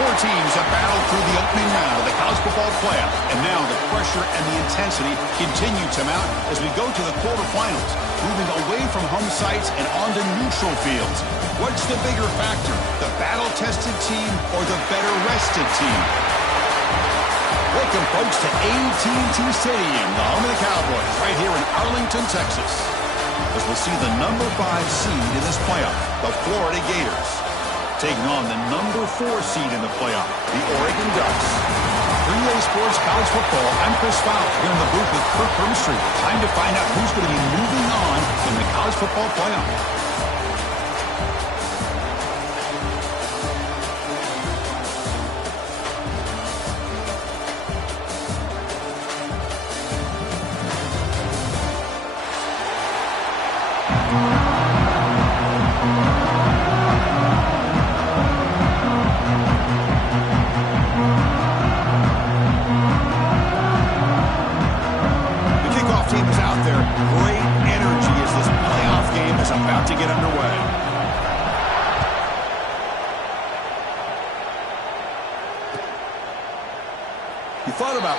Four teams have battled through the opening round of the college football playoff, and now the pressure and the intensity continue to mount as we go to the quarterfinals, moving away from home sites and onto neutral fields. What's the bigger factor, the battle-tested team or the better-rested team? Welcome, folks, to AT&T Stadium, the home of the Cowboys, right here in Arlington, Texas, as we'll see the number 5 seed in this playoff, the Florida Gators, taking on the number 4 seed in the playoff, the Oregon Ducks. For EA Sports College Football, I'm Chris Fowler here in the booth with Kirk Hermstreet. Time to find out who's going to be moving on in the college football playoff.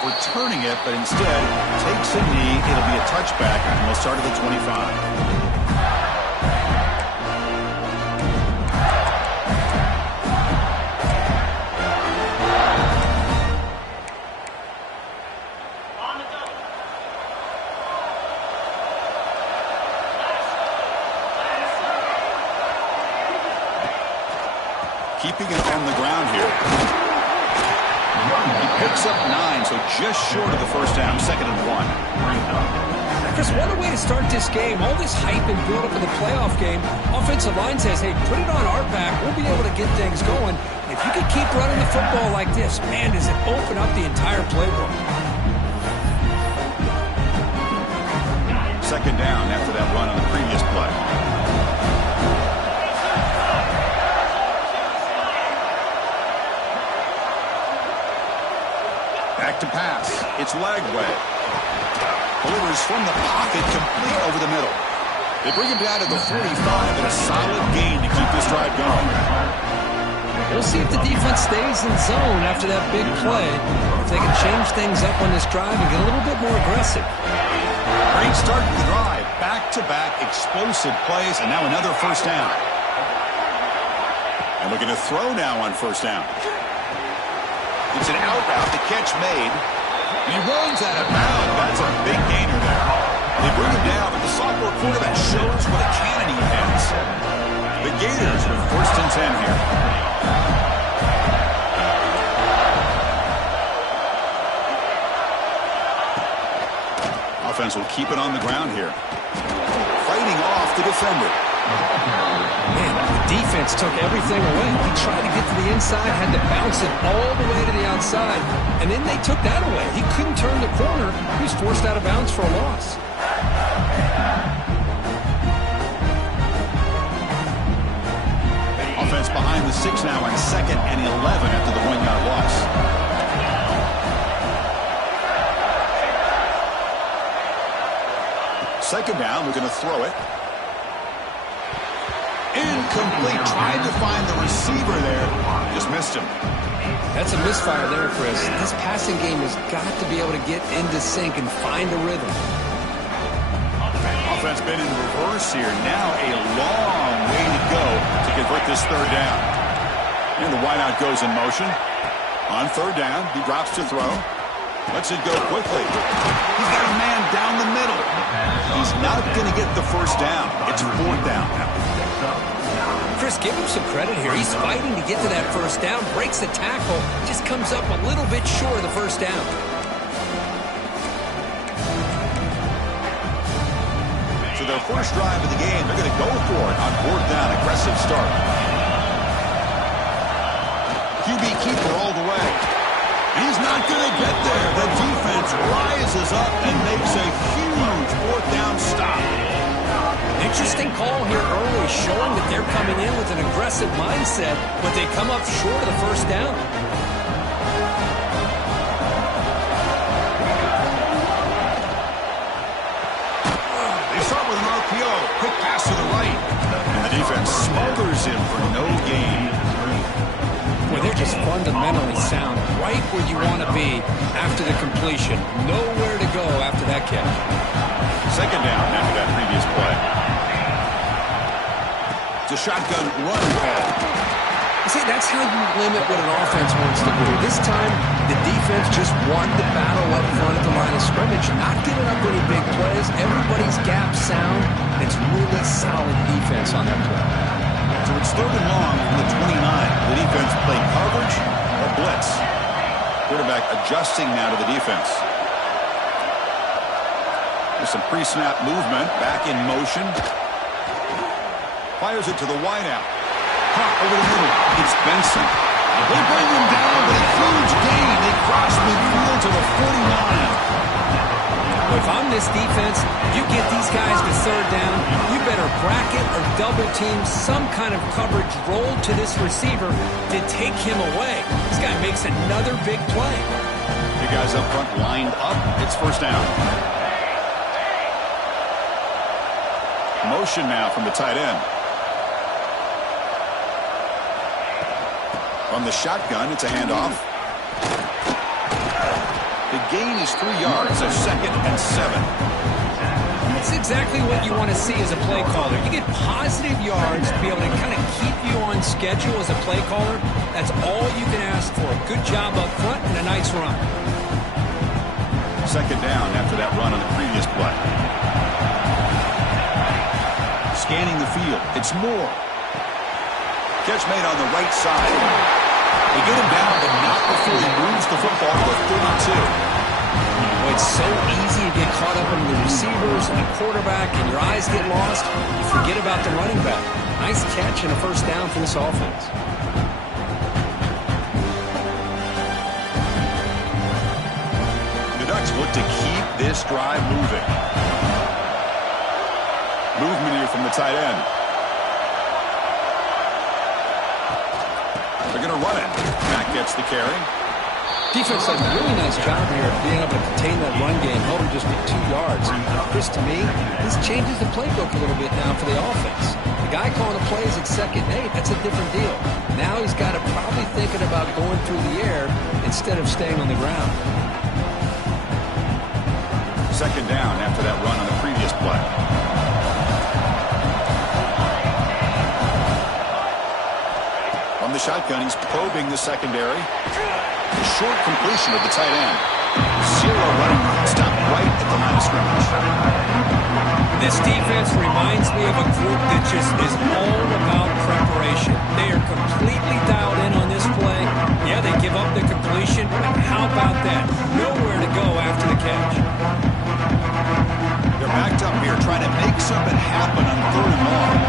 Returning it, but instead takes a knee. It'll be a touchback, and we'll start at the 25. Keeping it on the ground here. He picks up 9, so just short of the first down, 2nd and 1. Chris, what a way to start this game. All this hype and build-up in the playoff game. Offensive line says, hey, put it on our back. We'll be able to get things going. If you can keep running the football like this, man, does it open up the entire playbook. 2nd down after that run on the previous play. Back to pass. It's Lagway. Delivers from the pocket, complete over the middle. They bring him down to the 45 and a solid gain to keep this drive going. We'll see if the defense stays in zone after that big play. If they can change things up on this drive and get a little bit more aggressive. Great start to the drive. Back-to-back explosive plays, and now another first down. And looking to throw now on first down. It's an out route, the catch made. And he runs out of bounds. That's a big gainer there. They bring him down, but the sophomore quarterback shows what a cannon he has. The Gators with 1st and 10 here. Offense will keep it on the ground here. Fighting off the defender. Man, the defense took everything away. He tried to get to the inside, had to bounce it all the way to the outside, and then they took that away. He couldn't turn the corner. He was forced out of bounds for a loss. Offense behind the 6 now on 2nd and 11 after the 1-yard loss. Second down, we're going to throw it. Incomplete. Tried to find the receiver there. Just missed him. That's a misfire there, Chris. This passing game has got to be able to get into sync and find a rhythm. Offense been in reverse here. Now a long way to go to convert this 3rd down. And the wideout goes in motion. On 3rd down, he drops to throw. Lets it go quickly. He's got a man down the middle. He's not going to get the first down. It's 4th down now. Chris, give him some credit here. He's fighting to get to that first down, breaks the tackle, just comes up a little bit short of the first down. So their first drive of the game, they're going to go for it on 4th down. Aggressive start. QB keeper all the way. He's not going to get there. The defense rises up and makes a huge 4th down stop. Interesting call here early, showing that they're coming in with an aggressive mindset, but they come up short of the first down. They start with an RPO. Quick pass to the right. And the defense smothers him for no gain. Well, they're just fun to fundamentally sound, right where you want to be after the completion. Nowhere to go after that catch. Second down after that previous play. It's a shotgun run pad. See, that's how you limit what an offense wants to do. This time, the defense just won the battle up front at the line of scrimmage, not giving up any big plays. Everybody's gap sound. It's really solid defense on that play. So it's 3rd and long from the 29. The defense played coverage or blitz. Quarterback adjusting now to the defense. There's some pre-snap movement. Back in motion. Fires it to the wideout. Hot over the middle. It's Benson. They bring him down, but a huge gain. They cross midfield to the 49. Well, if I'm this defense, you get these guys to 3rd down, you better bracket or double team some kind of coverage roll to this receiver to take him away. This guy makes another big play. You guys up front lined up. It's 1st down. Motion now from the tight end. From the shotgun, it's a handoff. The gain is 3 yards, so 2nd and 7. That's exactly what you want to see as a play caller. You get positive yards to be able to kind of keep you on schedule as a play caller. That's all you can ask for. Good job up front and a nice run. 2nd down after that run on the previous play. Scanning the field. It's Moore. Catch made on the right side. They get him down, but not before he moves the football to the 32. Well, it's so easy to get caught up in the receivers and the quarterback, and your eyes get lost. You forget about the running back. Nice catch and a 1st down for this offense. The Ducks look to keep this drive moving. Movement here from the tight end. They're going to run it. Mack gets the carry. Defense does a really nice job here of being able to contain that run game, held just with 2 yards. And Chris, to me, this changes the playbook a little bit now for the offense. The guy calling the plays at 2nd and 8, that's a different deal. Now he's got to probably thinking about going through the air instead of staying on the ground. 2nd down after that run on the previous play. From the shotgun, he's probing the secondary. A short completion of the tight end. 0 running room. Stop right at the line of scrimmage. This defense reminds me of a group that just is all about preparation. They are completely dialed in on this play. Yeah, they give up the completion, but how about that? Nowhere to go after the catch. They're backed up here trying to make something happen on 3rd and long.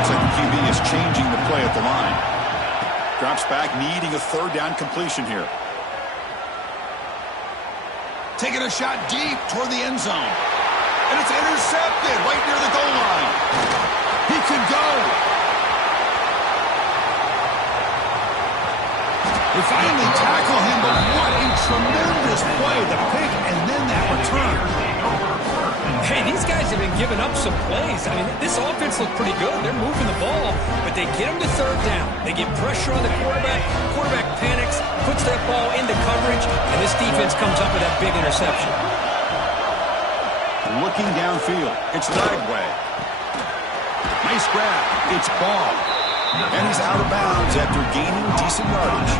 Looks like the QB is changing the play at the line. Drops back, needing a 3rd down completion here. Taking a shot deep toward the end zone. And it's intercepted right near the goal line. He could go. They finally tackle him, but what a tremendous play. The pick and then that return. Hey, these guys have been giving up some plays. I mean, this offense looked pretty good. They're moving the ball, but they get them to 3rd down. They get pressure on the quarterback. Quarterback panics, puts that ball into coverage, and this defense comes up with that big interception. Looking downfield. It's Lagway. Nice grab. It's Ball. And he's out of bounds after gaining decent yardage.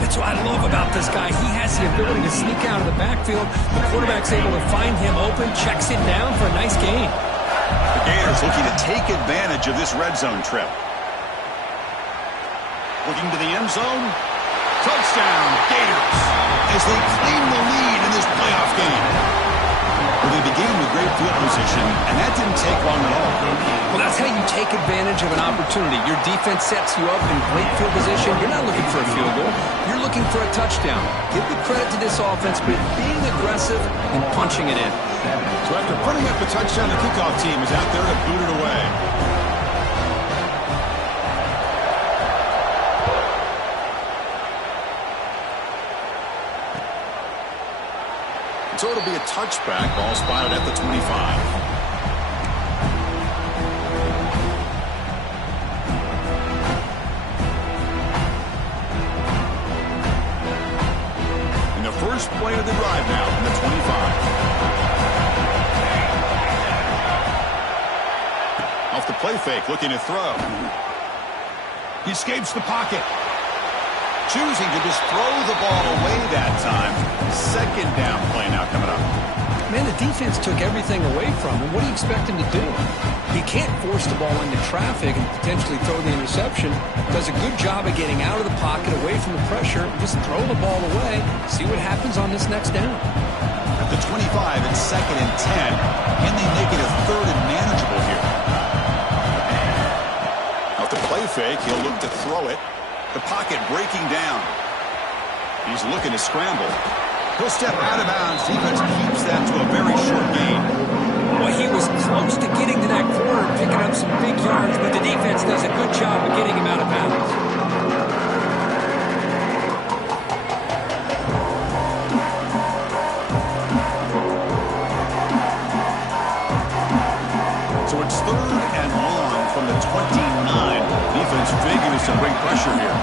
That's what I love about this guy. He has the ability to sneak out of the backfield. The quarterback's able to find him open, checks it down for a nice gain. The Gators looking to take advantage of this red zone trip. Looking to the end zone. Touchdown, Gators, as they claim the lead in this playoff game. Well, they began with great field position, and that didn't take long at all. Well, that's how you take advantage of an opportunity. Your defense sets you up in great field position. You're not looking for a field goal. You're looking for a touchdown. Give the credit to this offense, but being aggressive and punching it in. So after putting up the touchdown, the kickoff team is out there to boot it away. So it'll be a touchback. Ball spotted at the 25. first play of the drive now from the 25. Off the play fake, looking to throw. He escapes the pocket. Choosing to just throw the ball away that time. Second down play now coming up. Man, the defense took everything away from him. What do you expect him to do? He can't force the ball into traffic and potentially throw the interception. Does a good job of getting out of the pocket, away from the pressure, and just throw the ball away. See what happens on this next down. At the 25, it's 2nd and 10. Can they make it a 3rd and manageable here? Out the play fake, he'll look to throw it. The pocket breaking down. He's looking to scramble. He'll step out of bounds. Defense keeps that to a very short gain. Well, he was close to getting to that corner, picking up some big yards, but the defense does a good job of getting him out of bounds. So it's 3rd and long from the 29. Defense figures to bring pressure here.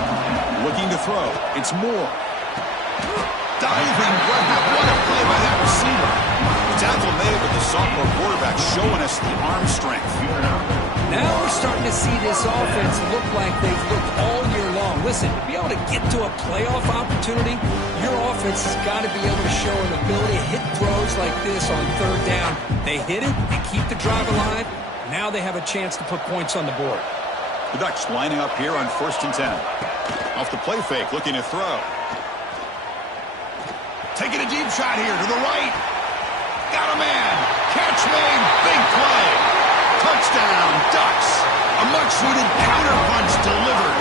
Looking to throw. It's Moore. Diving grab. What a play by that receiver. The tackle made, but the sophomore quarterback showing us the arm strength. Now we're starting to see this offense look like they've looked all year long. Listen, to be able to get to a playoff opportunity, your offense has got to be able to show an ability to hit throws like this on 3rd down. They hit it, they keep the drive alive. Now they have a chance to put points on the board. The Ducks lining up here on 1st and 10. Off the play fake, looking to throw. Taking a deep shot here to the right. Got a man. Catch made. Big play. Touchdown, Ducks. A much-needed counter-punch delivered.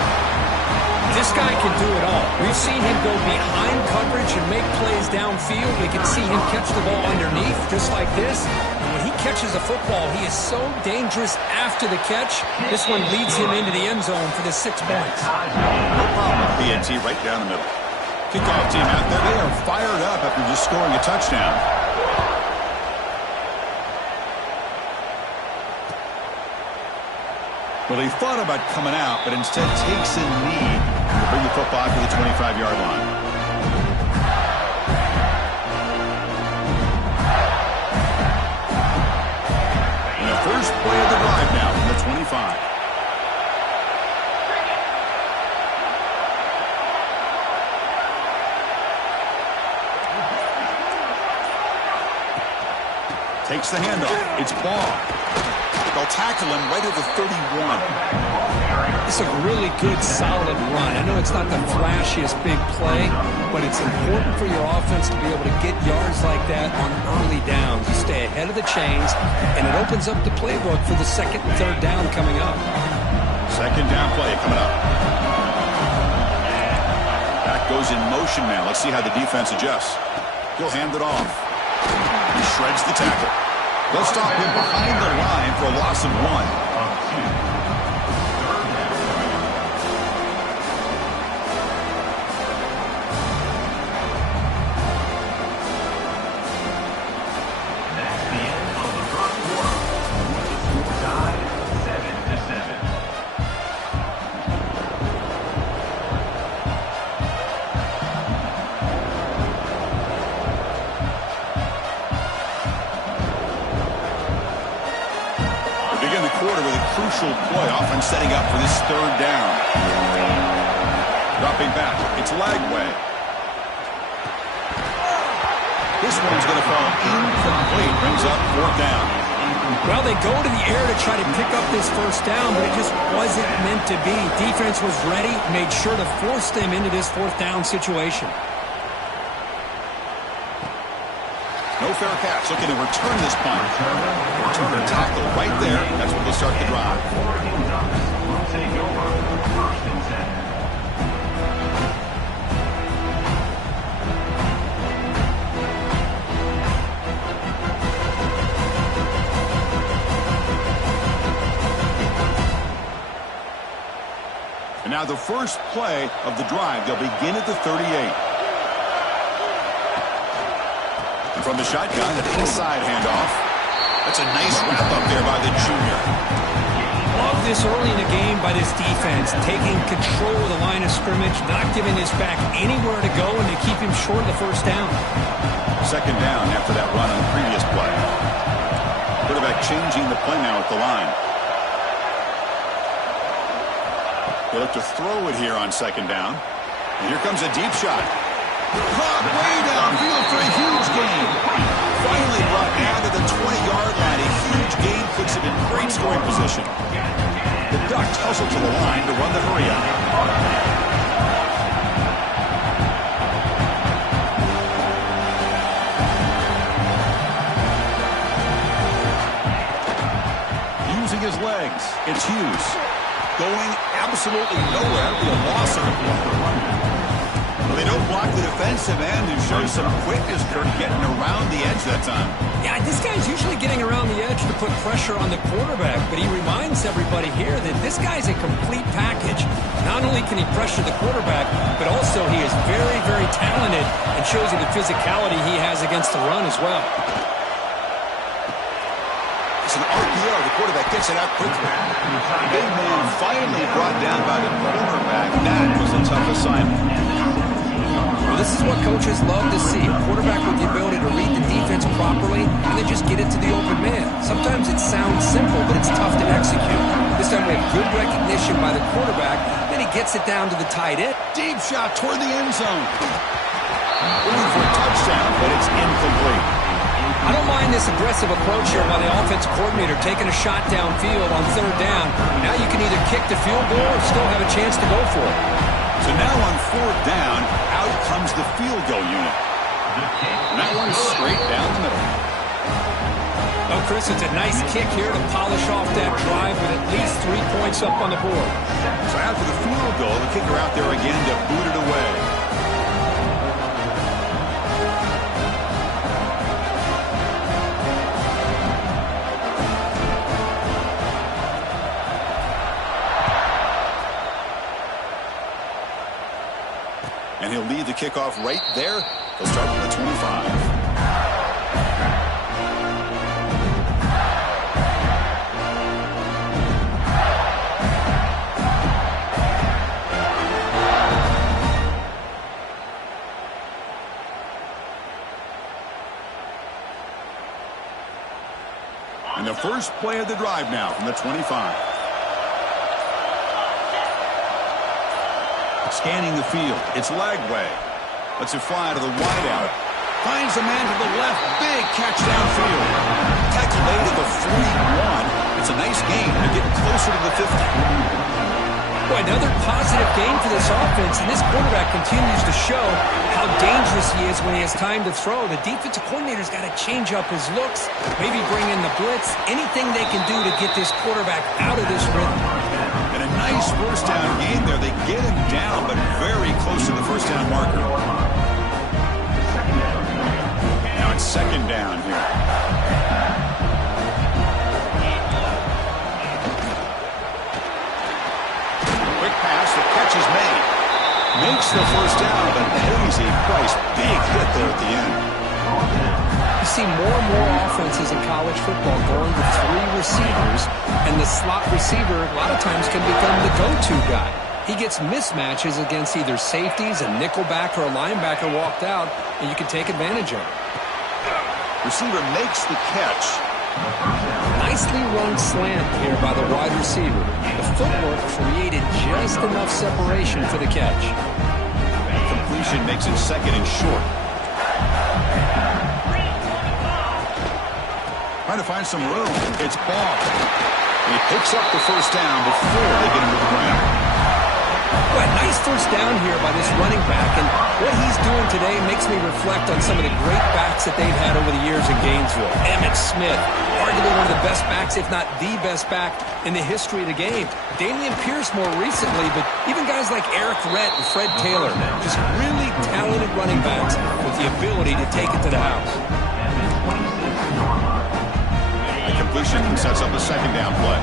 This guy can do it all. We've seen him go behind coverage and make plays downfield. We can see him catch the ball underneath, just like this. And when he catches a football, he is so dangerous after the catch. This one leads him into the end zone for the 6 points. No problem. PNT right down the middle. Kickoff team out there. They are fired up after just scoring a touchdown. Well, they thought about coming out, but instead takes a knee to bring the football to the 25-yard line. And the first play of the drive now from the 25. Takes the handoff. It's Ball. They'll tackle him right at the 31. It's a really good, solid run. I know it's not the flashiest big play, but it's important for your offense to be able to get yards like that on early downs. You stay ahead of the chains, and it opens up the playbook for the 2nd and 3rd down coming up. 2nd down play coming up. Back goes in motion now. Let's see how the defense adjusts. He'll hand it off. He shreds the tackle. They'll stop him behind the line for a loss of 1. Crucial play, often setting up for this 3rd down. Dropping back, it's Lagway. This one's going to fall incomplete, brings up 4th down. Well, they go to the air to try to pick up this 1st down, but it just wasn't meant to be. Defense was ready, made sure to force them into this 4th down situation. No fair catch, looking to return this punt. Return a tackle right there. That's where they'll start the drive. And now the first play of the drive. They'll begin at the 38. From the shotgun, an inside handoff. That's a nice wrap up there by the junior. love this early in the game by this defense, taking control of the line of scrimmage, not giving his back anywhere to go, and to keep him short of the first down. Second down after that run on the previous play. Quarterback changing the play now at the line. He'll look to throw it here on second down. And here comes a deep shot. Caught way downfield for a huge gain. Finally brought down to the 20-yard line. A huge gain puts him in great scoring position. The Ducks hustle to the line to run the hurry-up. Using his legs, it's Hughes. Going absolutely nowhere. It'll be a loss on the run. They don't block the defensive end, who shows some quickness, Kirk, getting around the edge that time. Yeah, this guy's usually getting around the edge to put pressure on the quarterback, but he reminds everybody here that this guy's a complete package. Not only can he pressure the quarterback, but also he is very, very talented and shows you the physicality he has against the run as well. It's an RPO. The quarterback gets it out quickly. Big man finally brought down by the quarterback. That was a tough assignment. Well, this is what coaches love to see. A quarterback with the ability to read the defense properly and then just get it to the open man. Sometimes it sounds simple, but it's tough to execute. This time we have good recognition by the quarterback. Then he gets it down to the tight end. Deep shot toward the end zone. Going for a touchdown, but it's incomplete. I don't mind this aggressive approach here by the offensive coordinator, taking a shot downfield on third down. Now you can either kick the field goal or still have a chance to go for it. So now on fourth down, out comes the field goal unit. And that one's straight down the middle. Oh, Chris, it's a nice kick here to polish off that drive with at least 3 points up on the board. So after the field goal, the kicker out there again to boot it away. And he'll lead the kickoff right there. He'll start with the 25. And the first play of the drive now from the 25. Scanning the field. It's Lagway. Lets it fly to the wideout. Finds a man to the left. Big catch downfield. Tackle late at the 41. It's a nice gain. They're getting closer to the 50. Boy, another positive gain for this offense, and this quarterback continues to show how dangerous he is when he has time to throw. The defensive coordinator's got to change up his looks, maybe bring in the blitz, anything they can do to get this quarterback out of this rhythm. And a nice first down game there. They get him down, but very close to the first down marker. Now it's second down here. Quick pass, the catch is made. Makes the first down, but Hazy Price, big hit there at the end. You see more and more offenses in college football going with 3 receivers, and the slot receiver a lot of times can become the go-to guy. He gets mismatches against either safeties, a nickelback, or a linebacker walked out, and you can take advantage of it. Receiver makes the catch. Nicely run slant here by the wide receiver. The footwork created just enough separation for the catch. Completion makes it second and short. Trying to find some room. It's Ball. And he picks up the first down before they get him to the ground. Well, nice first down here by this running back, and what he's doing today makes me reflect on some of the great backs that they've had over the years in Gainesville. Emmitt Smith, arguably one of the best backs, if not the best back in the history of the game. Damian Pierce more recently, but even guys like Eric Rett and Fred Taylor, just really talented running backs with the ability to take it to the house. The completion sets up a second down play.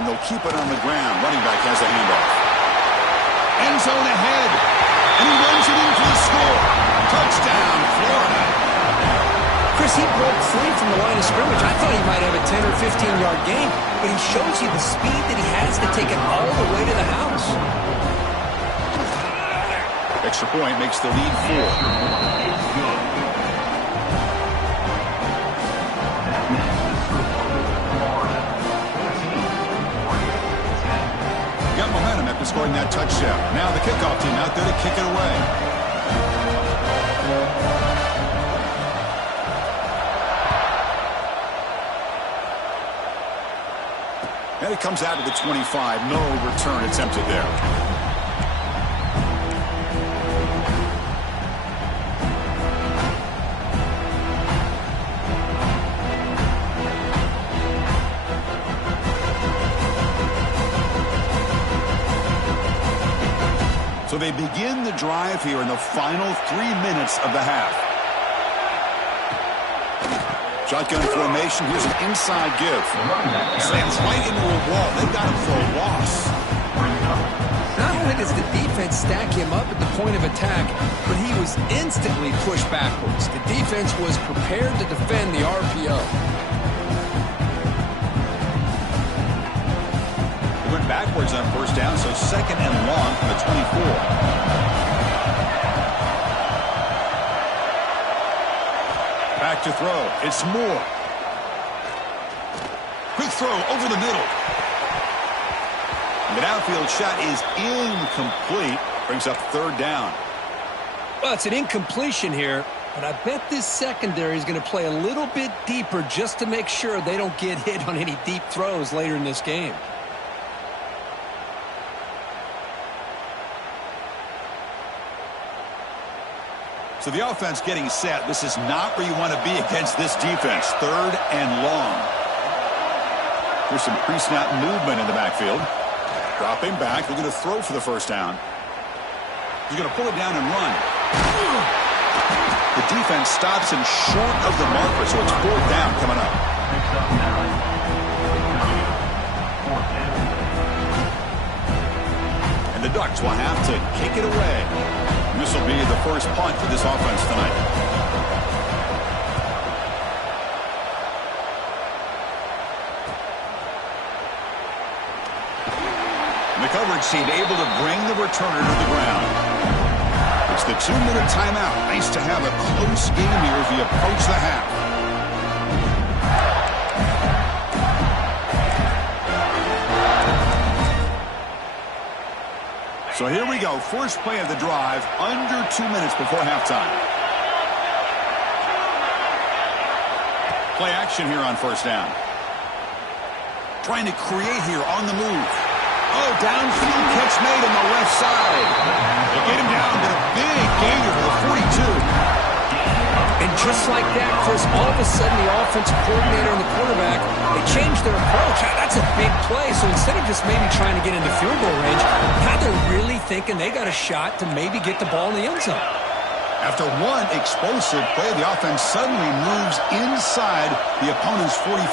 And they'll keep it on the ground. Running back has a handoff. End zone ahead. And he runs it in for the score. Touchdown, Florida. Chris, as he broke free from the line of scrimmage, I thought he might have a 10 or 15-yard gain, but he shows you the speed that he has to take it all the way to the house. Extra point makes the lead 4. After scoring that touchdown. Now the kickoff team out there to kick it away. And it comes out to the 25. No return attempted there. So they begin the drive here in the final 3 minutes of the half. Shotgun formation. Here's an inside give. Slams right into a wall. They got him for a loss. Not only does the defense stack him up at the point of attack, but he was instantly pushed backwards. The defense was prepared to defend the RPO. Went backwards on first down, so second and long from the 24. Back to throw. It's Moore. Quick throw over the middle. The downfield shot is incomplete. Brings up third down. Well, it's an incompletion here, but I bet this secondary is going to play a little bit deeper just to make sure they don't get hit on any deep throws later in this game. So the offense getting set. This is not where you want to be against this defense. Third and long. There's some pre-snap movement in the backfield. Dropping back. Looking to throw for the first down. He's going to pull it down and run. The defense stops him short of the marker, so it's fourth down coming up. And the Ducks will have to kick it away. This will be the first punt for this offense tonight. And the coverage team able to bring the returner to the ground. It's the 2-minute timeout. Nice to have a close game here as we approach the half. So here we go. First play of the drive, under 2 minutes before halftime. Play action here on first down. Trying to create here on the move. Oh, downfield catch made on the left side. They get him down to a big gainer for the 42. And just like that, Chris, all of a sudden the offensive coordinator and the quarterback, they changed their approach. That's a big play. So instead of just maybe trying to get into field goal range, now they're really thinking they got a shot to maybe get the ball in the end zone. After one explosive play, the offense suddenly moves inside the opponent's 45.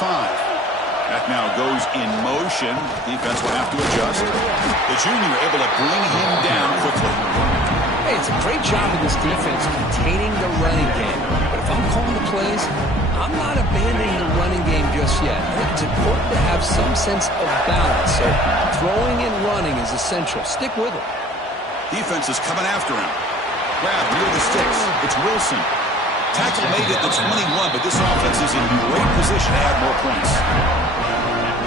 That now goes in motion. Defense will have to adjust. The junior able to bring him down quickly. Hey, it's a great job of this defense containing the running game. But if I'm calling the plays, I'm not abandoning the running game just yet. I think it's important to have some sense of balance. So throwing and running is essential. Stick with it. Defense is coming after him. Grab near the sticks. It's Wilson. Tackle made at the 21, but this offense is in great position to add more points.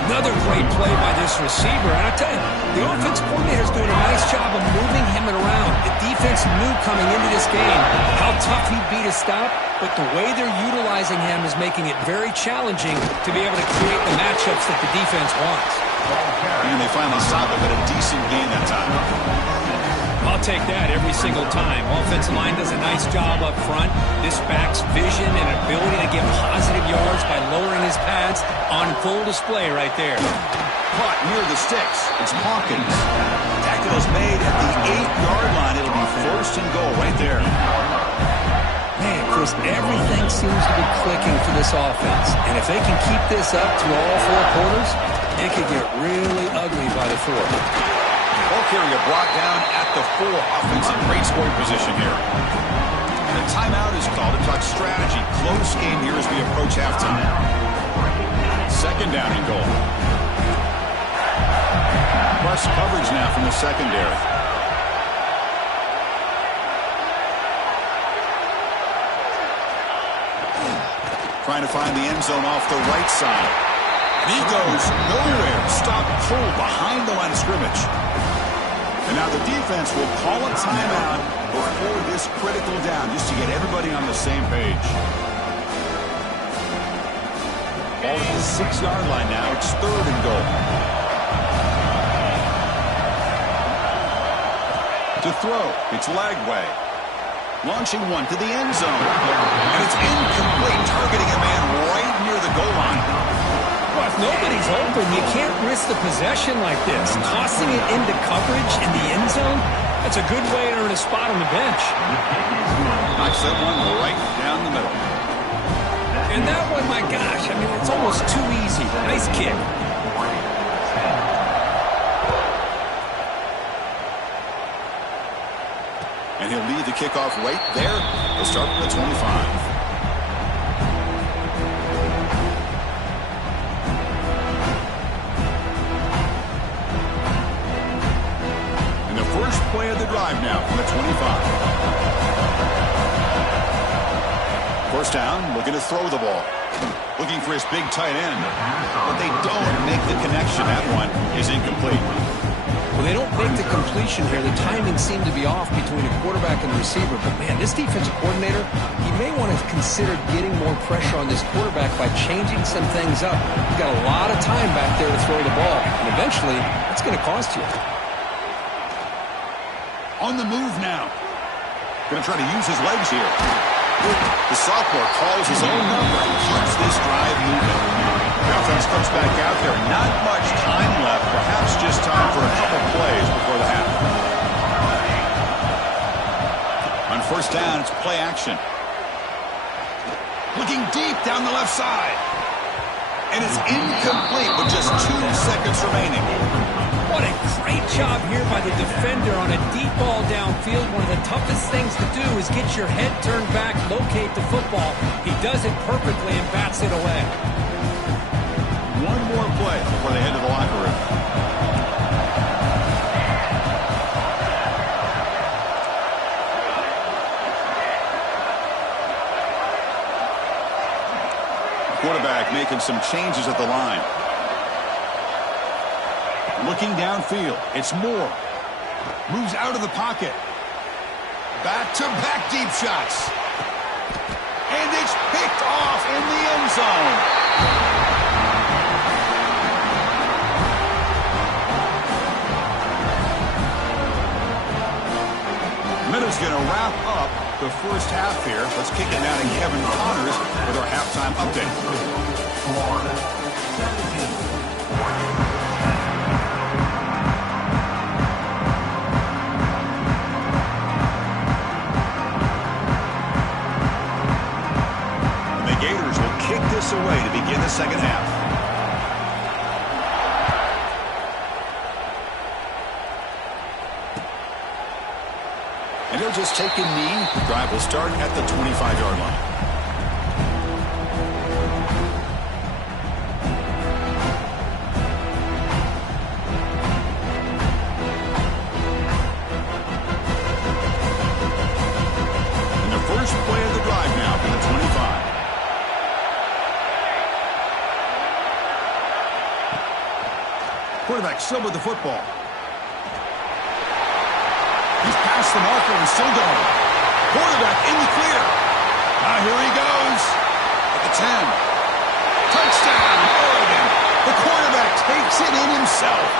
Another great play by this receiver. And I tell you, the offense coordinator is doing a nice job of moving him around. The defense knew coming into this game how tough he'd be to stop, but the way they're utilizing him is making it very challenging to be able to create the matchups that the defense wants. And they finally stopped him at a decent gain that time. I'll take that every single time. Offensive line does a nice job up front. This back's vision and ability to get positive yards by lowering his pads on full display right there. Caught near the sticks. It's Hawkins. Tackle is made at the 8-yard line. It'll be first and goal right there. Man, Chris, everything seems to be clicking for this offense. And if they can keep this up through all four quarters, it could get really ugly by the fourth. Ball carrier brought down at the 4. Offense in great scoring position here. The timeout is called to talk strategy. Close game here as we approach halftime. Second down and goal. Plus coverage now from the secondary. Trying to find the end zone off the right side. He goes nowhere. Stop pull behind the line of scrimmage. And now the defense will call a timeout before this critical down, just to get everybody on the same page. Ball at the 6-yard line now. It's third and goal. To throw, it's Lagway. Launching one to the end zone. And it's incomplete, targeting a man right near the goal line. Well, if nobody's open, you can't risk the possession like this. Tossing it into coverage in the end zone, that's a good way to earn a spot on the bench. Knocks that one right down the middle. And that one, my gosh, I mean, it's almost too easy. Nice kick. And he'll lead the kickoff right there. We'll start from the 25. And the first play of the drive now from the 25. First down, looking to throw the ball. Looking for his big tight end. But they don't make the connection. That one is incomplete. Well, they don't make the completion here. The timing seemed to be off between a quarterback and the receiver. But, man, this defensive coordinator, he may want to consider getting more pressure on this quarterback by changing some things up. He's got a lot of time back there to throw the ball. And eventually, that's going to cost you. On the move now. Going to try to use his legs here. The sophomore calls his own number and keeps this drive moving. The offense comes back out there. Not much time left. Perhaps just time for a couple plays before the half. On first down, it's play action. Looking deep down the left side. And it's incomplete with just 2 seconds remaining. What a great job here by the defender on a deep ball downfield. One of the toughest things to do is get your head turned back, locate the football. He does it perfectly and bats it away. One more play before they head to the locker room. Quarterback making some changes at the line. Looking downfield. It's Moore. Moves out of the pocket. Back-to-back deep shots. And it's picked off in the end zone. Minutes going to wrap up the first half here. Let's kick it now to Kevin Connors with our halftime update. Florida, 17. This away to begin the second half. And he'll just take a knee. The drive will start at the 25-yard line. And the first play of the drive now from the 25. Quarterback still with the football. He's past the marker and still going. Quarterback in the clear. Now here he goes. At the 10. Touchdown, Oregon. The quarterback takes it in himself.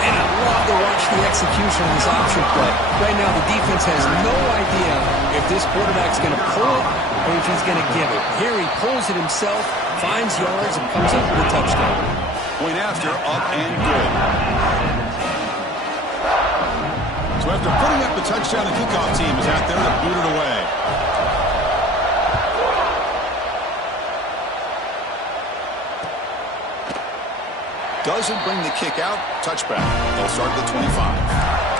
And I love to watch the execution of this option play. Right now, the defense has no idea if this quarterback's going to pull it or if he's going to give it. Here he pulls it himself, finds yards, and comes up with a touchdown. Point after, up and good. So after putting up the touchdown, the kickoff team is out there to boot it away. Doesn't bring the kick out. Touchback. They'll start at the 25.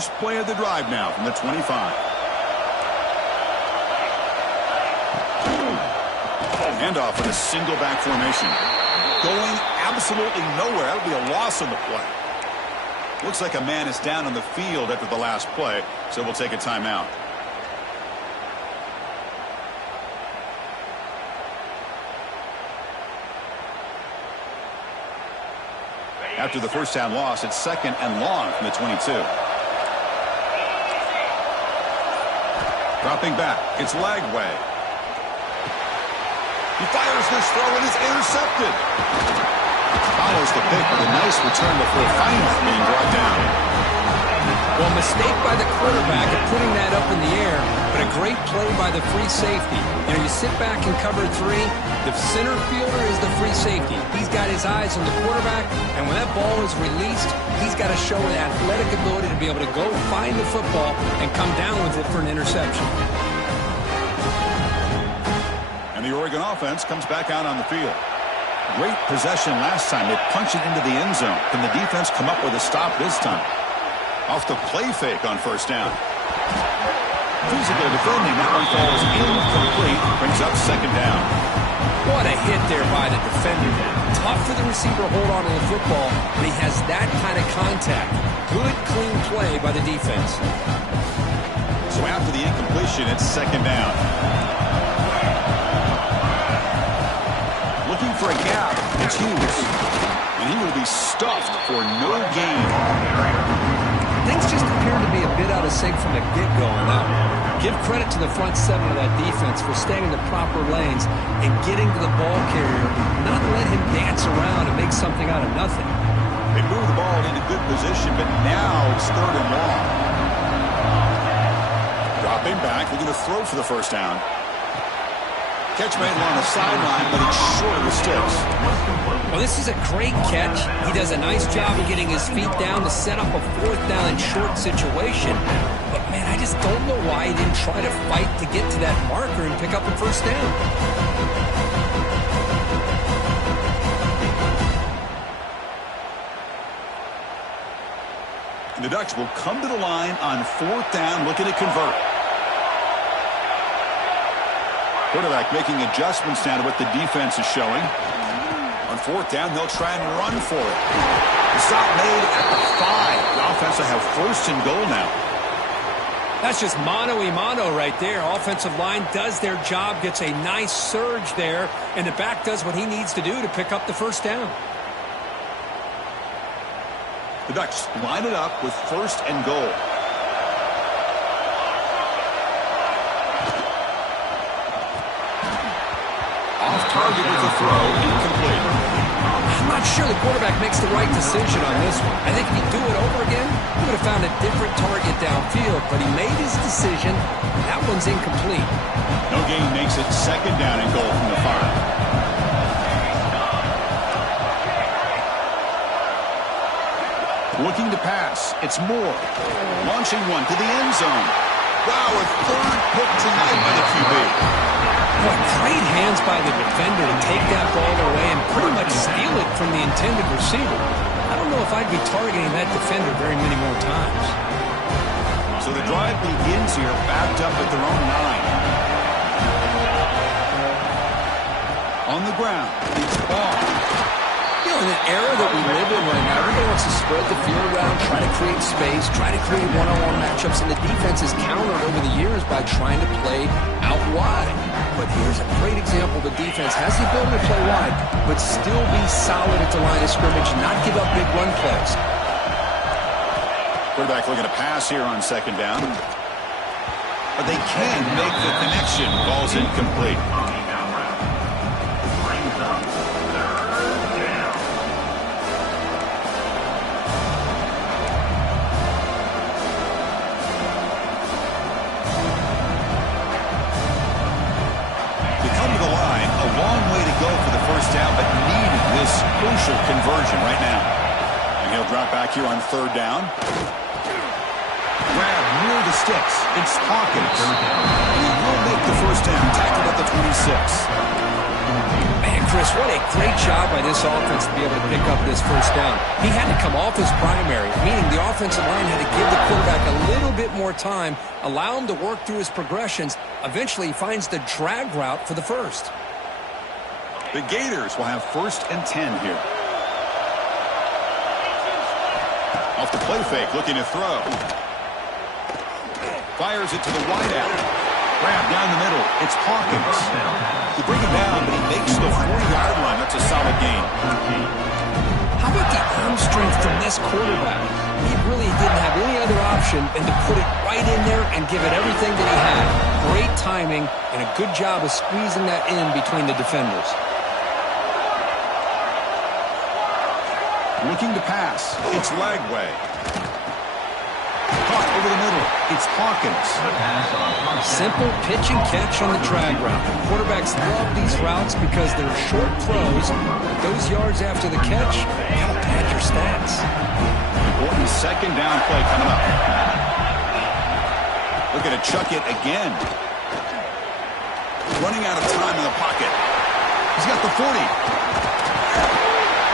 first play of the drive now from the 25. Handoff with a single back formation. Going absolutely nowhere. That'll be a loss on the play. Looks like a man is down on the field after the last play, so we'll take a timeout. After the first down loss, it's 2nd and long from the 22. Dropping back, it's Lagway. He fires this throw and it's intercepted. Follows the pick with a nice return before finally being brought down. Well, mistake by the quarterback of putting that up in the air, but a great play by the free safety. You know, you sit back and cover 3. The center fielder is the free safety. He's got his eyes on the quarterback, and when that ball is released, he's got to show the athletic ability to be able to go find the football and come down with it for an interception. And the Oregon offense comes back out on the field. Great possession last time. They punch it into the end zone. Can the defense come up with a stop this time? Off the play fake on first down. Physical defending. That one falls incomplete. Brings up 2nd down. What a hit there by the defender. Tough for the receiver to hold on to the football, but he has that kind of contact. Good, clean play by the defense. So after the incompletion, it's 2nd down. Looking for a gap. It's Hughes. And he will be stuffed for no gain. Things just appear to be a bit out of sync from the get-go on that one. Give credit to the front 7 of that defense for staying in the proper lanes and getting to the ball carrier, not let him dance around and make something out of nothing. They move the ball into good position, but now it's 3rd and long. Dropping back, looking to throw for the first down. Catch made along the sideline, but he's short of the sticks. Well, this is a great catch. He does a nice job of getting his feet down to set up a 4th down and short situation. But, man, I just don't know why he didn't try to fight to get to that marker and pick up the first down. And the Ducks will come to the line on 4th down, looking to convert. Quarterback making adjustments now to what the defense is showing. On 4th down, they'll try and run for it. The stop made at the 5. The offense will have 1st and goal now. That's just mano-a-mano right there. Offensive line does their job, gets a nice surge there, and the back does what he needs to do to pick up the first down. The Ducks line it up with 1st and goal. Off target with the throw, incomplete. I'm not sure the quarterback makes the right decision on this one. I think if he'd do it over again, he would have found a different target downfield, but he made his decision. That one's incomplete. No gain makes it 2nd down and goal from the 5. Looking to pass. It's Moore. Launching one to the end zone. Wow, a 3rd pick tonight by the QB. What great hands by the defender to take that ball away and pretty much steal it from the intended receiver. I don't know if I'd be targeting that defender very many more times. So the drive begins here, backed up at their own 9. On the ground, it's Ball. You know, in the era that we live in right now, everybody wants to spread the field around, try to create space, try to create one-on-one matchups, and the defense has countered over the years by trying to play out wide. But here's a great example. The defense has the ability to play wide, but still be solid at the line of scrimmage, not give up big run plays. Quarterback looking to pass here on 2nd down. But they can make the connection. Ball's incomplete. Down, but needing this crucial conversion right now. And he'll drop back here on 3rd down. Grab near the sticks. It's Hawkins. He will make the first down. Tackled at the 26. Man, Chris, what a great job by this offense to be able to pick up this first down. He had to come off his primary, meaning the offensive line had to give the quarterback a little bit more time, allow him to work through his progressions. Eventually, he finds the drag route for the first. The Gators will have 1st and 10 here. Off the play fake, looking to throw. Fires it to the wideout. Grab down the middle. It's Hawkins. They bring him down, but he makes the 40-yard line. That's a solid gain. How about the arm strength from this quarterback? He really didn't have any other option than to put it right in there and give it everything that he had. Great timing and a good job of squeezing that in between the defenders. Looking to pass. It's Lagway. Caught over the middle. It's Hawkins. Simple pitch and catch on the drag route. Quarterbacks love these routes because they're short throws, but those yards after the catch, that'll pad your stats. Important 2nd down play coming up. Looking to chuck it again. Running out of time in the pocket. He's got the 40.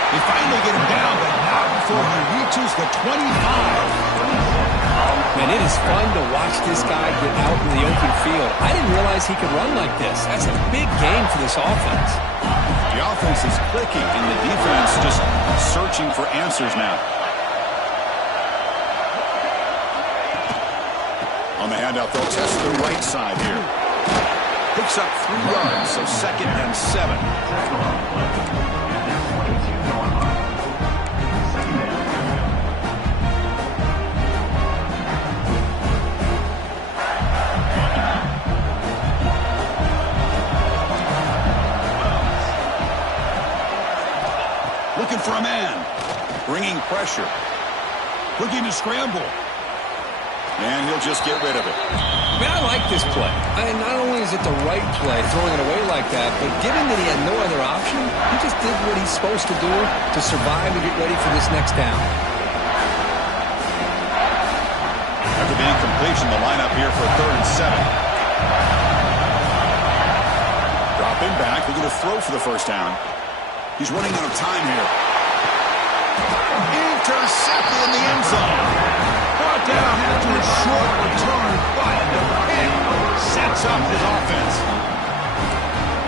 They finally get him down, but not before he reaches the 25. Man, it is fun to watch this guy get out in the open field. I didn't realize he could run like this. That's a big game for this offense. The offense is clicking, and the defense just searching for answers now. On the handout, they'll test the right side here. Picks up 3 yards, so 2nd and 7. Looking for a man. Bringing pressure. Looking to scramble. And he'll just get rid of it. Man, I like this play. Not only is it the right play, throwing it away like that, but given that he had no other option, he just did what he's supposed to do to survive and get ready for this next down. After the incompletion, the lineup here for 3rd and 7. Dropping back, looking to throw for the first down. He's running out of time here. Intercepted in the end zone. Brought down after a short return, but the pick sets up his offense.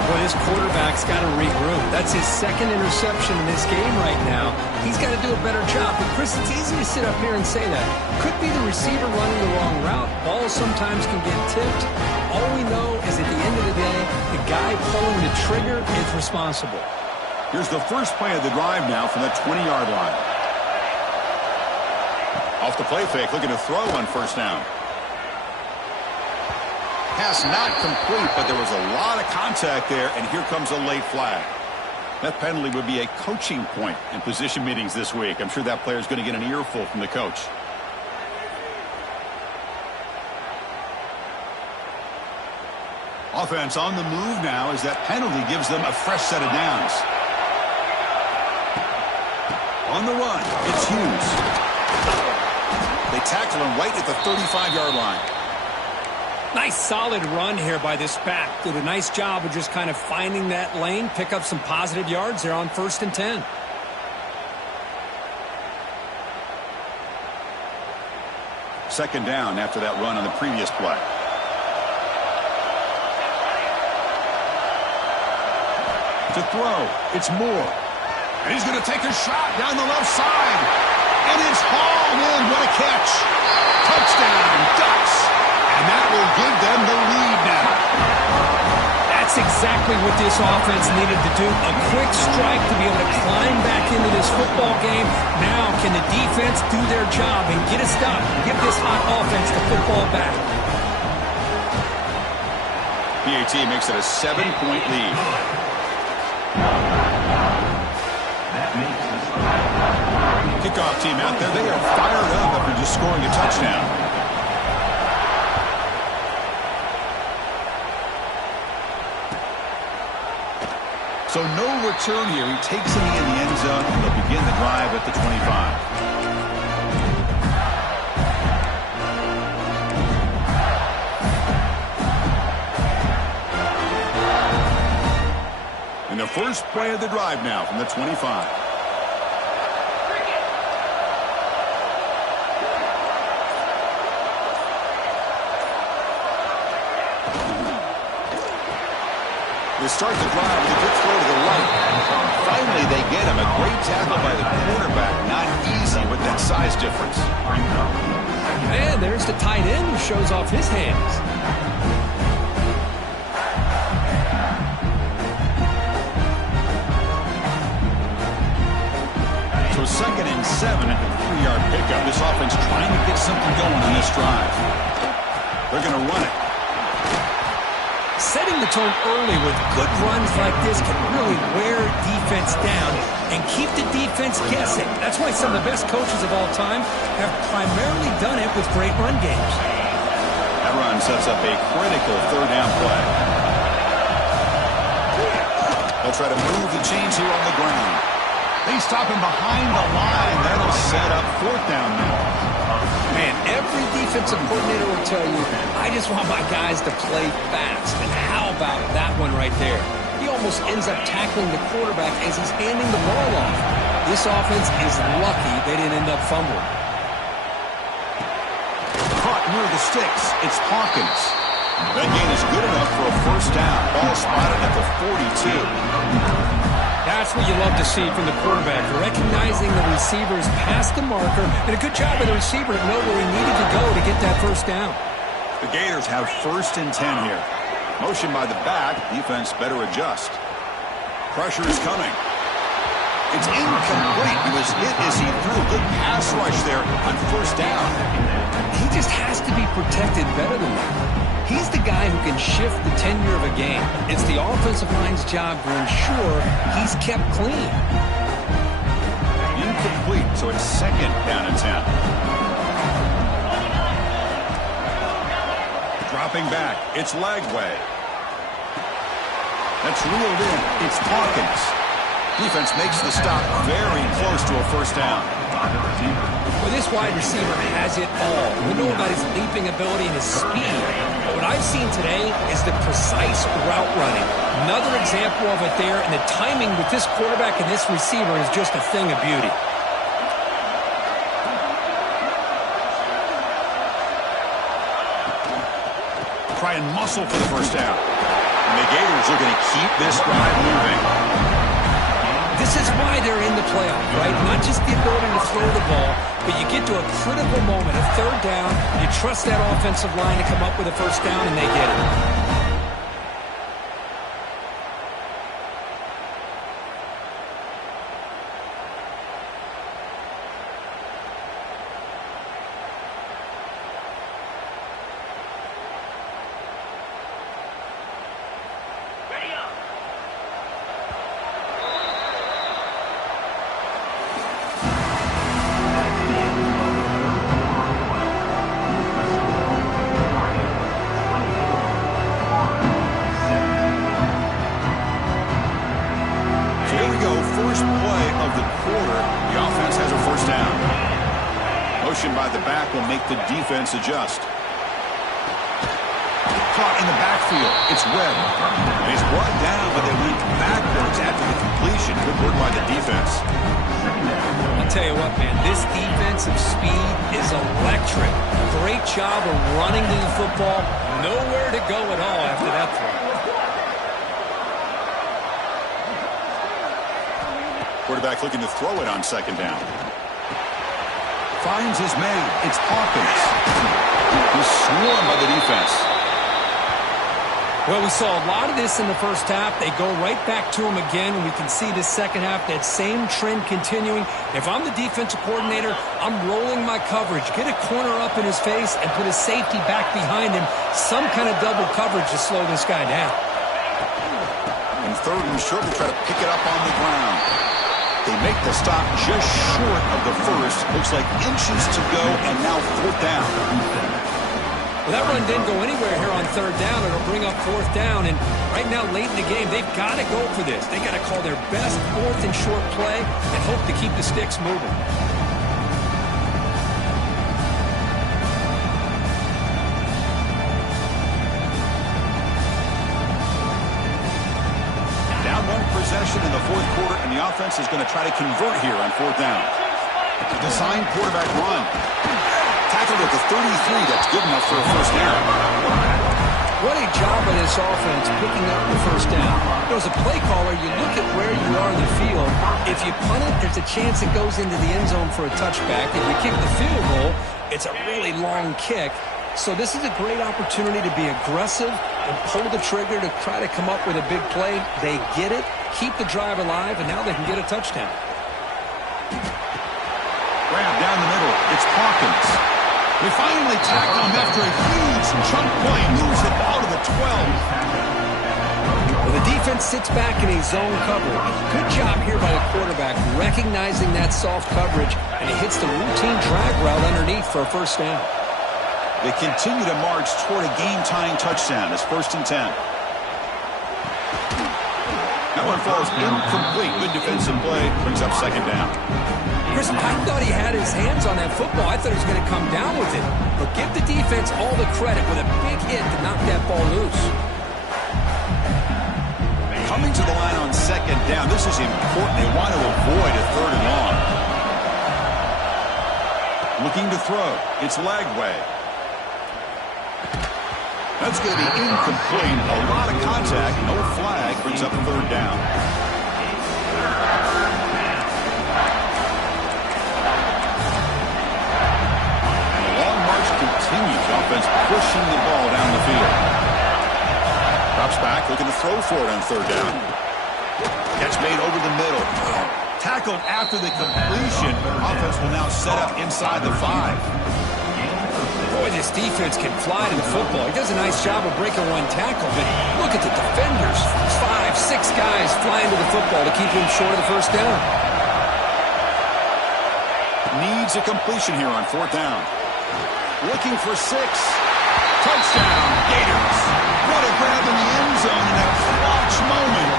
Well, this quarterback's got to regroup. That's his 2nd interception in this game right now. He's got to do a better job. But, Chris, it's easy to sit up here and say that. Could be the receiver running the wrong route. Balls sometimes can get tipped. All we know is at the end of the day, the guy pulling the trigger is responsible. Here's the first play of the drive now from the 20-yard line. Off the play fake, looking to throw on 1st down. Pass not complete, but there was a lot of contact there, and here comes a late flag. That penalty would be a coaching point in position meetings this week. I'm sure that player is going to get an earful from the coach. Offense on the move now as that penalty gives them a fresh set of downs. On the run, it's Hughes. They tackle him right at the 35-yard line. Nice solid run here by this back. Did a nice job of just kind of finding that lane, pick up some positive yards there on 1st and 10. Second down after that run on the previous play. To throw, it's Moore. And he's going to take a shot down the left side. And it's hauled in. What a catch. Touchdown, Ducks. And that will give them the lead now. That's exactly what this offense needed to do. A quick strike to be able to climb back into this football game. Now can the defense do their job and get a stop? Give this hot offense the football back. PAT makes it a 7-point lead. Kickoff team out there, they are fired up after just scoring a touchdown. So no return here. He takes a knee in the end zone, and they'll begin the drive at the 25. And the first play of the drive now from the 25. They start the drive with a good throw to the right. Finally, they get him. A great tackle by the quarterback. Not easy with that size difference. And there's the tight end who shows off his hands. So 2nd and 7 at the 3-yard pickup. This offense trying to get something going on this drive. They're going to run it. Setting the tone early with good runs like this can really wear defense down and keep the defense guessing. That's why some of the best coaches of all time have primarily done it with great run games. That run sets up a critical 3rd down play. They'll try to move the chains here on the ground. They stop him behind the line. That'll set up 4th down now. Man, every defensive coordinator will tell you, I just want my guys to play fast. And how about that one right there? He almost ends up tackling the quarterback as he's handing the ball off. This offense is lucky they didn't end up fumbling. Caught near the sticks. It's Hawkins. That gain is good enough for a 1st down. Ball spotted at the 42. That's what you love to see from the quarterback, recognizing the receivers past the marker, and a good job of the receiver to know where he needed to go to get that 1st down. The Gators have 1st and 10 here. Motion by the back. Defense better adjust. Pressure is coming. It's incomplete. He was hit as he threw a good pass rush there on 1st down. He just has to be protected better than that. He's the guy who can shift the tenure of a game. It's the offensive line's job to ensure he's kept clean. Incomplete, so it's 2nd down and 10. Dropping back, it's Lagway. That's reeled in, it's Hawkins. Defense makes the stop very close to a 1st down. Well, this wide receiver has it all. We know about his leaping ability and his speed. But what I've seen today is the precise route running. Another example of it there, and the timing with this quarterback and this receiver is just a thing of beauty. Try and muscle for the 1st down. And the Gators are going to keep this drive moving. This is why they're in the playoff, right? Not just the ability to throw the ball, but you get to a critical moment, a 3rd down, you trust that offensive line to come up with a 1st down, and they get it. By the back will make the defense adjust. Caught in the backfield. It's Webb. And he's brought down, but they went backwards after the completion. Good work by the defense. I'll tell you what, man, this defensive speed is electric. Great job of running to the football. Nowhere to go at all after that throw. Quarterback looking to throw it on 2nd down. Finds his man. It's Hawkins. He's swarmed by the defense. Well, we saw a lot of this in the 1st half. They go right back to him again, and we can see this 2nd half, that same trend continuing. If I'm the defensive coordinator, I'm rolling my coverage. Get a corner up in his face and put a safety back behind him. Some kind of double coverage to slow this guy down. And 3rd and short, to try to pick it up on the ground. They make the stop just short of the 1st. Looks like inches to go, and now 4th down. Well, that run didn't go anywhere here on 3rd down. It'll bring up 4th down, and right now, late in the game, they've got to go for this. They got to call their best 4th and short play and hope to keep the sticks moving. possession in the fourth quarter, and the offense is going to try to convert here on fourth down. Design quarterback run. Tackled at the 33. That's good enough for a first down. What a job by this offense picking up the first down. As a play caller, you look at where you are in the field. If you punt it, there's a chance it goes into the end zone for a touchback. If you kick the field goal, it's a really long kick. So this is a great opportunity to be aggressive and pull the trigger to try to come up with a big play. They get it, keep the drive alive, and now they can get a touchdown. Grab down the middle. It's Hawkins. They finally tackle him after a huge chunk play. Moves the ball to the 12. Well, the defense sits back in a zone cover. Good job here by the quarterback recognizing that soft coverage, and he hits the routine drag route underneath for a first down. They continue to march toward a game-tying touchdown. It's 1st and 10. That one falls incomplete. Good defensive play. Brings up 2nd down. Chris, I thought he had his hands on that football. I thought he was going to come down with it. But give the defense all the credit with a big hit to knock that ball loose. Coming to the line on 2nd down. This is important. They want to avoid a 3rd and long. Looking to throw. It's Lagway. That's going to be incomplete. A lot of contact. No flag. Brings up 3rd down. And the long march continues. Offense pushing the ball down the field. Drops back. Looking to throw for it on 3rd down. Catch made over the middle. Tackled after the completion. Offense will now set up inside the 5. Boy, this defense can fly to the football. He does a nice job of breaking one tackle, but look at the defenders. 5, 6 guys flying to the football to keep him short of the first down. Needs a completion here on 4th down. Looking for 6. Touchdown, Gators. What a grab in the end zone in a clutch moment.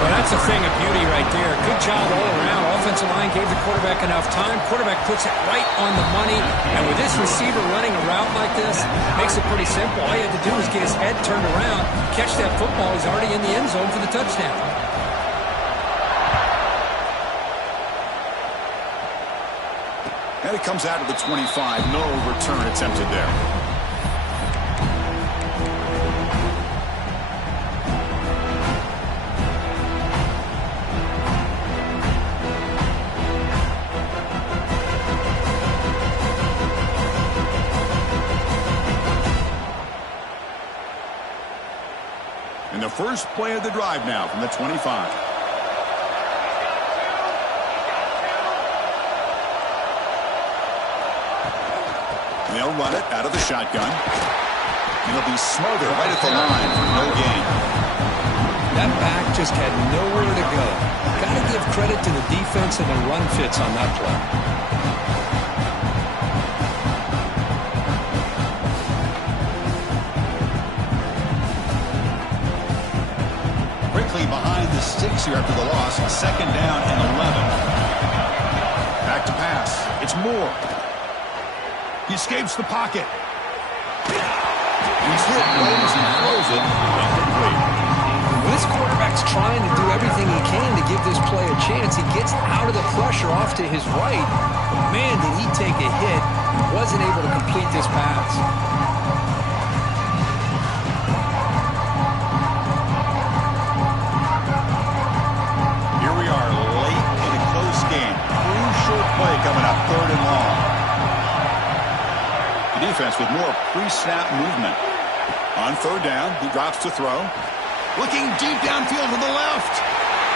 Well, that's a thing of beauty right there. Good job all around. Offensive line gave the quarterback enough time. Quarterback puts it right on the money. And with this receiver running a route like this, makes it pretty simple. All you had to do was get his head turned around, catch that football. He's already in the end zone for the touchdown. And it comes out of the 25. No return attempted there. And the first play of the drive now from the 25. And they'll run it out of the shotgun. And he'll be smothered right at the line for no gain. That back just had nowhere to go. Got to give credit to the defense and the run fits on that play. Behind the sticks here after the loss. 2nd down and 11. Back to pass. It's Moore. He escapes the pocket. He's hit right as he throws it. Incomplete. This quarterback's trying to do everything he can to give this play a chance. He gets out of the pressure off to his right. But man, did he take a hit. Wasn't able to complete this pass. Play coming up, 3rd and long. The defense with more pre-snap movement. On 3rd down, he drops to throw. Looking deep downfield to the left.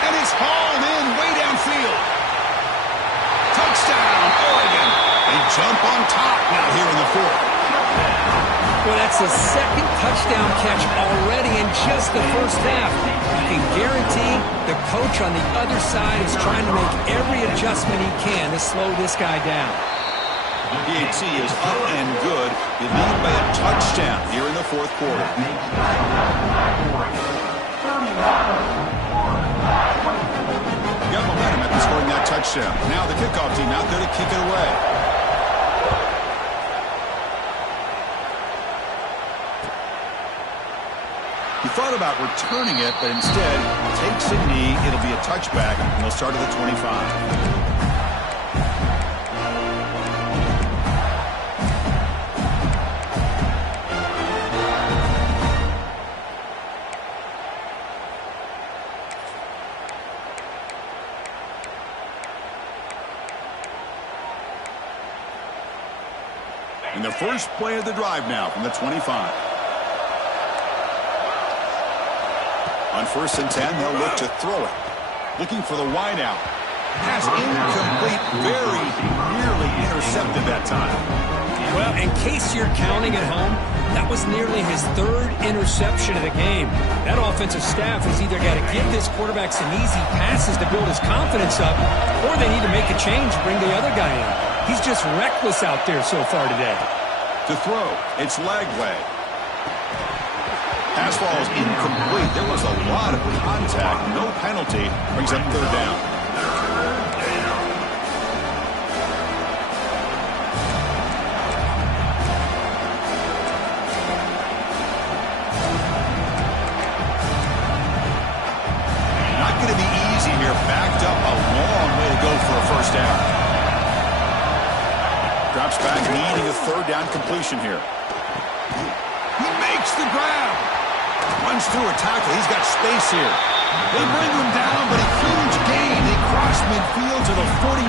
And it's hauled in way downfield. Touchdown, Oregon. They jump on top now here in the 4th. Well, that's his 2nd touchdown catch already in just the first half. You can guarantee the coach on the other side is trying to make every adjustment he can to slow this guy down. PAT is up and good. They lead by a touchdown here in the 4th quarter. Got momentum after scoring that touchdown. Now the kickoff team out there to kick it away. He thought about returning it, but instead takes a knee. It'll be a touchback, and they'll start at the 25. And the first play of the drive now from the 25. On 1st and 10, they'll look to throw it. Looking for the wide out. Pass incomplete, very nearly intercepted that time. Well, in case you're counting at home, that was nearly his 3rd interception of the game. That offensive staff has either got to give this quarterback some easy passes to build his confidence up, or they need to make a change, bring the other guy in. He's just reckless out there so far today. To throw, it's Lagway. Pass ball is incomplete. There was a lot of contact. No penalty. Brings up 3rd down. Not going to be easy here. Backed up a long way to go for a 1st down. Drops back, needing a 3rd down completion here. He makes the grab. Runs through a tackle. He's got space here. They bring him down, but a huge gain. They cross midfield to the 49.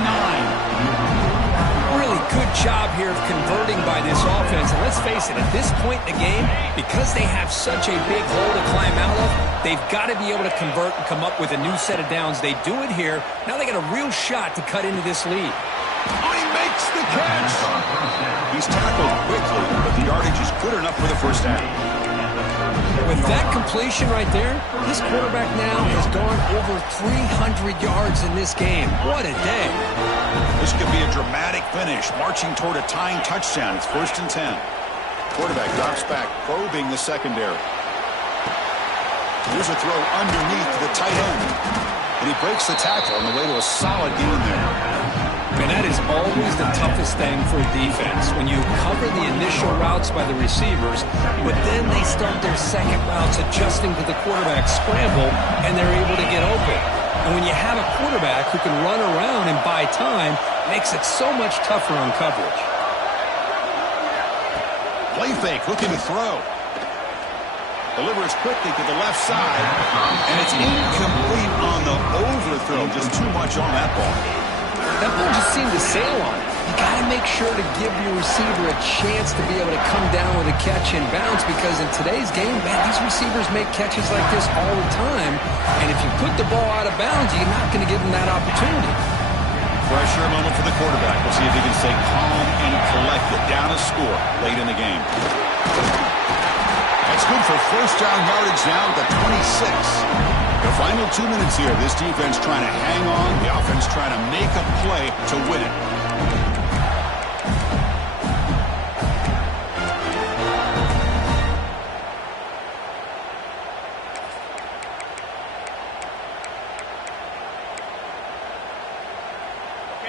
Really good job here of converting by this offense. And let's face it, at this point in the game, because they have such a big hole to climb out of, they've got to be able to convert and come up with a new set of downs. They do it here. Now they got a real shot to cut into this lead. Oh, he makes the catch. He's tackled quickly, but the yardage is good enough for the 1st down. With that completion right there, this quarterback now has gone over 300 yards in this game. What a day. This could be a dramatic finish, marching toward a tying touchdown. It's 1st and 10. Quarterback drops back, probing the secondary. Here's a throw underneath to the tight end. And he breaks the tackle on the way to a solid gain there. And that is always the toughest thing for a defense, when you cover the initial routes by the receivers, but then they start their second routes adjusting to the quarterback's scramble, and they're able to get open. And when you have a quarterback who can run around and buy time, it makes it so much tougher on coverage. Play fake, looking to throw. Delivers quickly to the left side, and it's incomplete on the overthrow. Just too much on that ball. That ball just seemed to sail on it. You got to make sure to give your receiver a chance to be able to come down with a catch and bounce, because in today's game, man, these receivers make catches like this all the time. And if you put the ball out of bounds, you're not going to give them that opportunity. Pressure moment for the quarterback. We'll see if he can stay calm and collected. Down a score late in the game. That's good for 1st down yardage now at the 26. The final 2 minutes here. This defense trying to hang on. The offense trying to make a play to win it.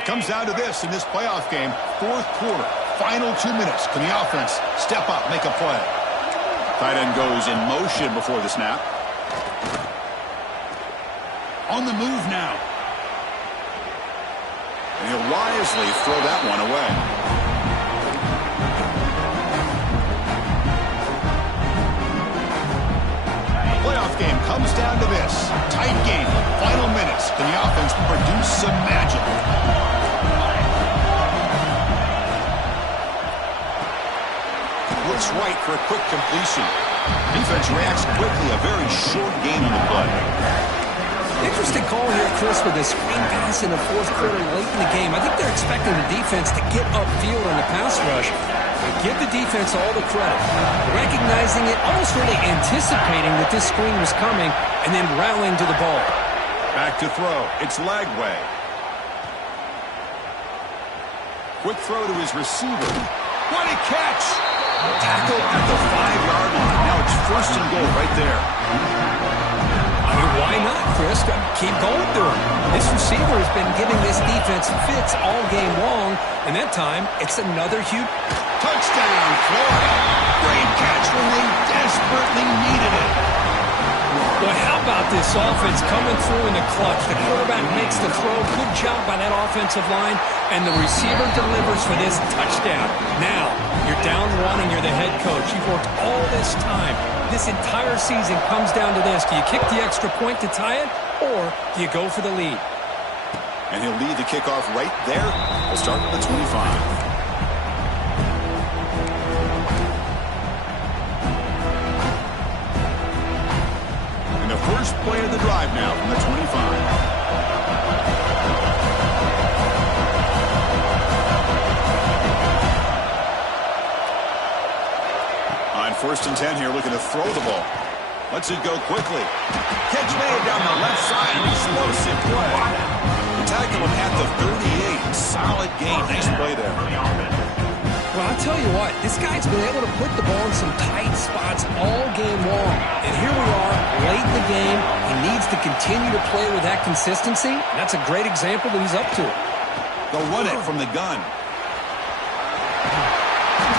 Comes down to this in this playoff game. 4th quarter. Final 2 minutes. Can the offense step up, make a play? Tight end goes in motion before the snap. On the move now. And he'll wisely throw that one away. Playoff game comes down to this. Tight game. Final minutes. Can the offense produce some magic? Looks right for a quick completion. Defense reacts quickly. A very short game on the play. Interesting call here, Chris, with a screen pass in the 4th quarter late in the game. I think they're expecting the defense to get upfield on the pass rush. Give the defense all the credit. Recognizing it, almost really anticipating that this screen was coming, and then rallying to the ball. Back to throw. It's Lagway. Quick throw to his receiver. What a catch! Tackle at the 5-yard line. Now it's 1st and goal right there. I mean, why not, Chris? Keep going through him. This receiver has been giving this defense fits all game long, and that time, it's another huge touchdown, Florida. Great catch when they desperately needed it. about this offense coming through in the clutch. The quarterback makes the throw. Good job by that offensive line. And the receiver delivers for this touchdown. Now, you're down one and you're the head coach. You've worked all this time. This entire season comes down to this. Do you kick the extra point to tie it, or do you go for the lead? And he'll lead the kickoff right there. We'll start with the 25. First play of the drive now from the 25. On 1st and 10 here, looking to throw the ball. Lets it go quickly. Catch made down the left side. Explosive play. The tackle him at the 38. Solid gain. Nice play there. Well, I'll tell you what, this guy's been able to put the ball in some tight spots all game long. And here we are, late in the game. He needs to continue to play with that consistency. And that's a great example that he's up to it. They'll run it from the gun.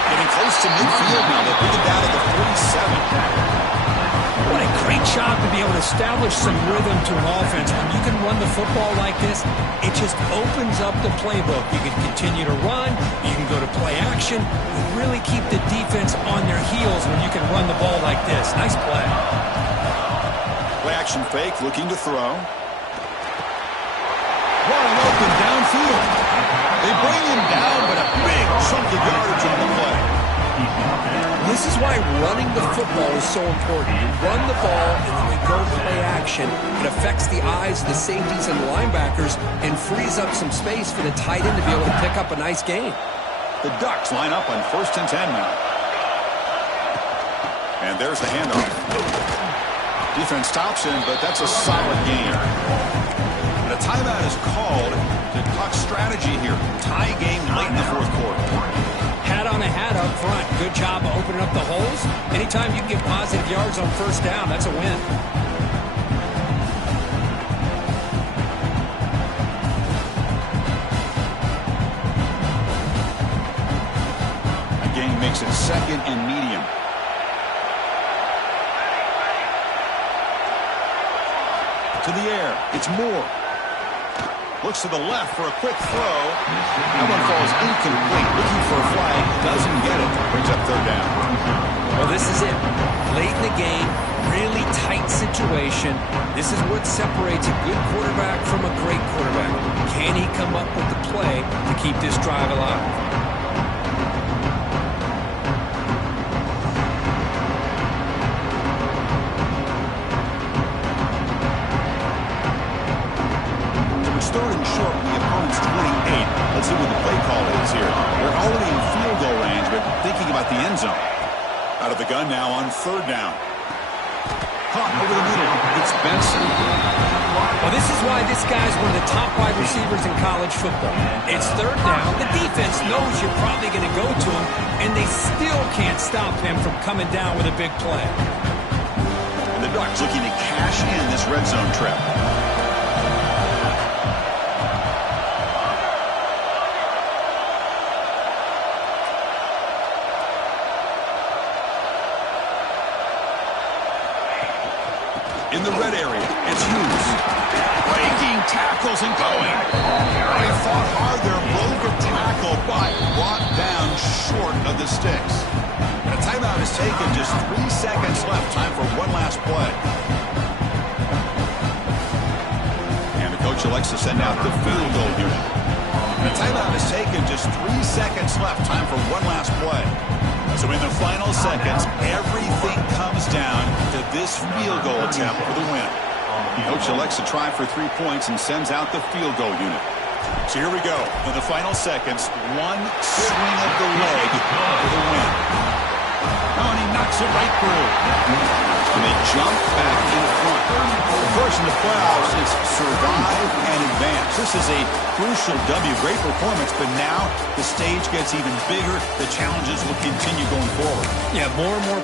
Getting close to midfield now. They bring it down to the 47. What a great job to be able to establish some rhythm to an offense. When you can run the football like this, it just opens up the playbook. You can continue to run. You can go to play action. You really keep the defense on their heels when you can run the ball like this. Nice play. Play action fake, looking to throw. Wide open downfield. They bring him down, but a big chunk of yardage on the play. This is why running the football is so important. You run the ball, and then you go play action. It affects the eyes of the safeties and the linebackers and frees up some space for the tight end to be able to pick up a nice gain. The Ducks line up on 1st and 10 now. And there's the handoff. Defense stops him, but that's a solid gain. And a timeout is called to talk strategy here. Tie game late in the 4th quarter. Hat on a hat up front. Good job of opening up the holes. Anytime you can get positive yards on 1st down, that's a win. A gain makes it 2nd and medium. To the air. It's Moore. Looks to the left for a quick throw. That one falls incomplete. Looking for a flag. Doesn't get it. Brings up 3rd down. Well, this is it. Late in the game, really tight situation. This is what separates a good quarterback from a great quarterback. Can he come up with the play to keep this drive alive? Starting short from the opponent's 28. Let's see what the play call is here. They're already in field goal range, but thinking about the end zone. Out of the gun now on 3rd down. Caught over the middle. It's Benson. Well, this is why this guy's one of the top wide receivers in college football. It's 3rd down. The defense knows you're probably going to go to him, and they still can't stop him from coming down with a big play. And the Ducks looking to cash in this red zone trip. In the red area, it's Hughes. Breaking tackles and going. They fought hard there, broke a tackle, but brought down short of the sticks. And a timeout is taken, just 3 seconds left. Time for one last play. And the coach elects to send out the field goal unit. And a timeout is taken, just 3 seconds left. Time for one last play. So in the final seconds, everything comes down to this field goal attempt for the win. Coach elects to try for 3 points and sends out the field goal unit. So here we go. In the final seconds, one swing of the leg for the win. Oh, and he knocks it right through. And they jump back in front. Of course, in the playoffs, it's survive and advance. This is a crucial W. Great performance, but now the stage gets even bigger. The challenges will continue going forward. Yeah, more and more